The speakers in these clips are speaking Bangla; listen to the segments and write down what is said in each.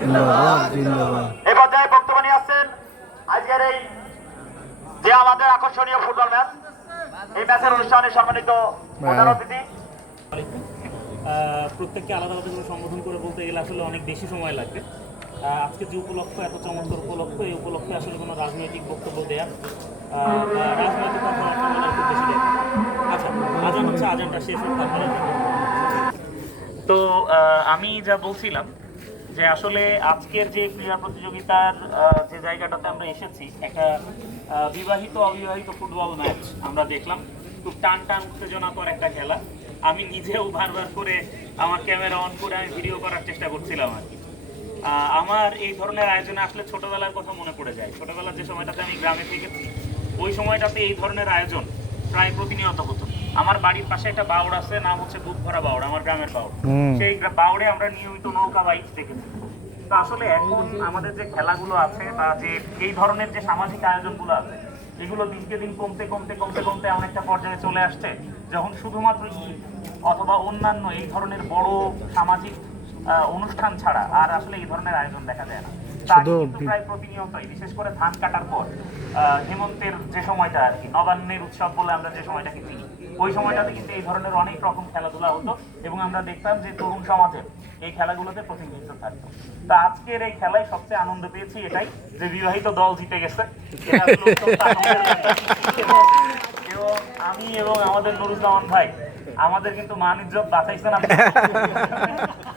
এই পর্যায়ে বক্তব্য নিয়ে আসছেন আজকের এই যে আমাদের আকর্ষণীয় ফুটবল ম্যাচ, এই ম্যাচের অনুষ্ঠানে সম্মানিত প্রধান অতিথি। প্রত্যেককে আলাদা আলাদা করে সম্বোধন করে বলতে গেলে আসলে অনেক বেশি সময় লাগবে। আজকে যে উপলক্ষ, এত চমৎকার উপলক্ষ, এই উপলক্ষে আসলে কোনো রাজনৈতিক বক্তব্য দেওয়ার রাজনৈতিক কথাবার্তা বলার খুব বেশি দেয়। আচ্ছা, আজান হচ্ছে, আজানটা শেষ হোক তারপরে। তো আমি যা বলছিলাম যে আসলে আজকের যে ক্রীড়া প্রতিযোগিতার যে জায়গাটাতে আমরা এসেছি, একটা বিবাহিত অবিবাহিত ফুটবল ম্যাচ আমরা দেখলাম। খুব টান টান উত্তেজনাকর একটা খেলা। আমি নিজেও বারবার করে আমার ক্যামেরা অন করে আমি ভিডিও করার চেষ্টা করছিলাম আর কি। আমার এই ধরনের আয়োজনে আসলে ছোটবেলার কথা মনে পড়ে যায়। ছোটবেলার যে সময়টাতে আমি গ্রামে থেকেছি, ওই সময়টাতে এই ধরনের আয়োজন প্রায় প্রতিনিয়ত হতো। আমার বাড়ির পাশে একটা বাউড় আছে, নাম হচ্ছে দুধভরা বাউড়, আমার গ্রামের বাউড়। সেই বাউড়ে আমরা নিয়মিত নৌকা বাইচ দেখেছি। তো আসলে এখন আমাদের যে খেলাগুলো আছে বা যে এই ধরনের যে সামাজিক আয়োজনগুলো আছে, এগুলো দিনকে দিন কমতে কমতে কমতে কমতে এমন একটা পর্যায়ে চলে আসছে যখন শুধুমাত্র ঈদ অথবা অন্যান্য এই ধরনের বড় সামাজিক অনুষ্ঠান ছাড়া আর আসলে এই ধরনের আয়োজন দেখা যায় না। প্রায় প্রতিনিয়তই, বিশেষ করে ধান কাটার পর হেমন্তের যে সময়টা আর কি, নবান্নের উৎসব বলে আমরা যে সময়টাকে চিনি, ওই সময়টাতে কিন্তু এই ধরনের অনেক রকম খেলাধুলা হতো এবং আমরা দেখতাম যে তরুণ সমাজের এই খেলাগুলোতে প্রতিনিধিত্ব থাকতো। তো আজকের এই খেলায় সবচেয়ে আনন্দ পেয়েছি এটাই যে বিবাহিত দল জিতে গেছে। এবং আমি এবং আমাদের নুরুজ্জামান ভাই আমাদের কিন্তু মান ইজ্জত বাঁচাইছেন।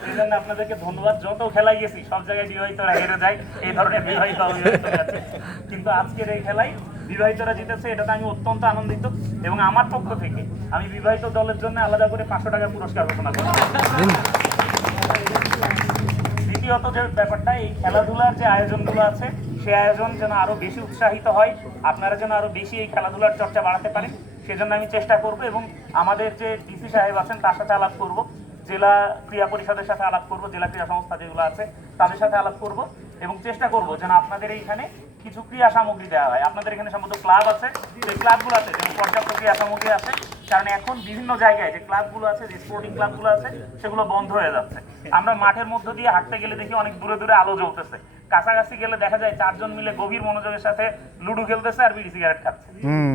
এই জন্য আপনাদেরকে ধন্যবাদ। যত খেলায় গেছি সব জায়গায় বিবাহিতরা হেরে যায়, এই ধরনের বিবাহিত অবিবাহিত আছে, কিন্তু আজকের এই খেলায় বিবাহিতরা জিতেছে, এটাতে আমি অত্যন্ত আনন্দিত। এবং আমার পক্ষ থেকে আমি বিবাহিত দলের জন্য আলাদা করে 500 টাকা পুরস্কার ঘোষণা করি। দ্বিতীয়ত যে ব্যাপারটা, এই খেলাধুলার যে আয়োজনগুলো আছে, সেই আয়োজন যেন আরো বেশি উৎসাহিত হয়, আপনারা যেন আরো বেশি এই খেলাধুলার চর্চা বাড়াতে পারেন, সেজন্য আমি চেষ্টা করব। এবং আমাদের যে ডিসি সাহেব আছেন তার সাথে আলাপ করব, জেলা ক্রীড়া পরিষদের সাথে আলাপ করব, জেলা ক্রীড়া সংস্থা যেগুলো আছে তাদের সাথে আলাপ করব এবং চেষ্টা করব যেন আপনাদের এইখানে কিছু ক্রীড়া সামগ্রী দেওয়া হয়। আপনাদের এখানে সম্ভবত ক্লাব আছে, সেই ক্লাবগুলো আছে যেন পর্যাপ্ত ক্রীড়া সামগ্রী আছে, কারণ এখন বিভিন্ন জায়গায় যে ক্লাবগুলো আছে, যে স্পোর্টিং ক্লাবগুলো আছে, সেগুলো বন্ধ হয়ে যাচ্ছে। আমরা মাঠের মধ্য দিয়ে হাঁটতে গেলে দেখি অনেক দূরে দূরে আলো জ্বলতেছে, কাছাকাছি গেলে দেখা যায় 4 জন মিলে গভীর মনোযোগের সাথে লুডো খেলতেছে আর বিড়ি সিগারেট খাচ্ছে,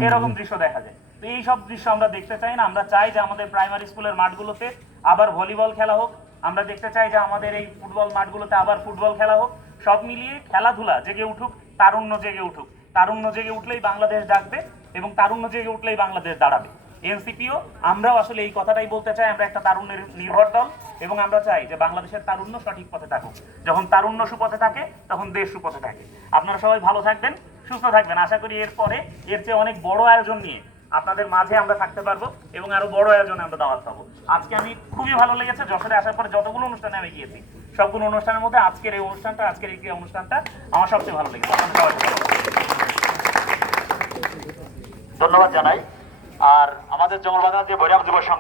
এরকম দৃশ্য দেখা যায়। তো এই সব দৃশ্য আমরা দেখতে চাই না। আমরা চাই যে আমাদের প্রাইমারি স্কুলের মাঠগুলোতে আবার ভলিবল খেলা হোক, আমরা দেখতে চাই যে আমাদের এই ফুটবল মাঠগুলোতে আবার ফুটবল খেলা হোক। সব মিলিয়ে খেলাধুলা জেগে উঠুক, তারুণ্য জেগে উঠুক। তারুণ্য জেগে উঠলেই বাংলাদেশ জাগবে এবং তারুণ্য জেগে উঠলেই বাংলাদেশ দাঁড়াবে। এনসিপিও আমরাও আসলে এই কথাটাই বলতে চাই, আমরা একটা তারুণ্যের নির্ভর দল এবং আমরা চাই যে বাংলাদেশের তারুণ্য সঠিক পথে থাকুক। যখন তারুণ্য সুপথে থাকে তখন দেশ সুপথে থাকে। আপনারা সবাই ভালো থাকবেন, সুস্থ থাকবেন। আশা করি এরপরে এর চেয়ে অনেক বড় আয়োজন নিয়ে আপনাদের মাঝে আমরা থাকতে পারবো এবং আরো বড় আয়োজনে আমরা দাওয়াত পাবো। আজকে আমি খুবই ভালো লেগেছে, যশোরে আসার পরে যতগুলো অনুষ্ঠানে আমি গিয়েছি সবগুলো অনুষ্ঠানের মধ্যে আজকের এই অনুষ্ঠানটা আমার সবচেয়ে ভালো লেগেছে। ধন্যবাদ জানাই। আর আমাদের জঙ্গলবাজার যে বৈরাম যুব সংঘ